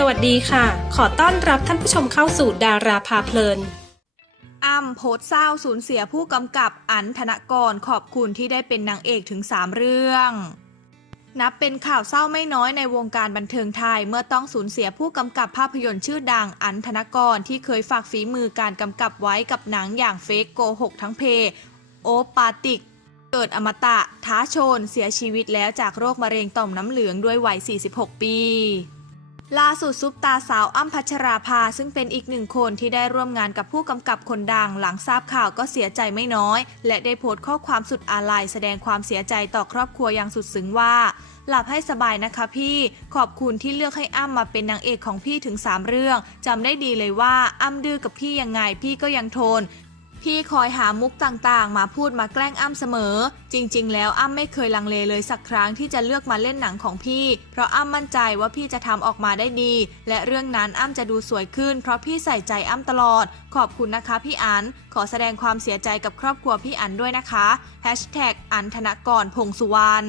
สวัสดีค่ะ ขอต้อนรับท่านผู้ชมเข้าสู่ดาราพาเพลินอ้ำโพสเศร้าสูญเสียผู้กำกับอันธนกรขอบคุณที่ได้เป็นนางเอกถึง 3 เรื่องนับเป็นข่าวเศร้าไม่น้อยในวงการบันเทิงไทย เมื่อต้องสูญเสียผู้กำกับภาพยนตร์ชื่อดังอันธนกรที่เคยฝากฝีมือการกำกับไว้กับหนังอย่างเฟกโกหกทั้งเพ โอปาติก เกิดอมตะ ท้าชน เสียชีวิตแล้วจากโรคมะเร็งต่อมน้ำเหลืองด้วยวัย 46 ปี ล่าสุดซุปตาสาวอ้ำพัชราภาซึ่งเป็นอีกหนึ่งคนที่ได้ร่วมงานกับผู้กำกับคนดัง หลังทราบข่าวก็เสียใจไม่น้อย และได้โพสต์ข้อความสุดอาลัยแสดงความเสียใจต่อครอบครัวอย่างสุดซึ้งว่า หลับให้สบายนะคะพี่ ขอบคุณที่เลือกให้อ้ำมาเป็นนางเอกของพี่ถึง 3 เรื่องจำได้ดีเลยว่าอ้ำดื้อกับพี่ยังไงพี่ก็ยังทน พี่คอยหามุกต่างๆ มาพูดมาแกล้งอ้ำเสมอ จริงๆ แล้วอ้ำไม่เคยลังเลเลยสักครั้งที่จะเลือกมาเล่นหนังของพี่ เพราะอ้ำมั่นใจว่าพี่จะทำออกมาได้ดี และเรื่องนั้นอ้ำจะดูสวยขึ้น เพราะพี่ใส่ใจอ้ำตลอด ขอบคุณนะคะพี่อันขอแสดงความเสียใจกับครอบครัวพี่อันด้วยนะคะ อันธนกรพงสุวรรณ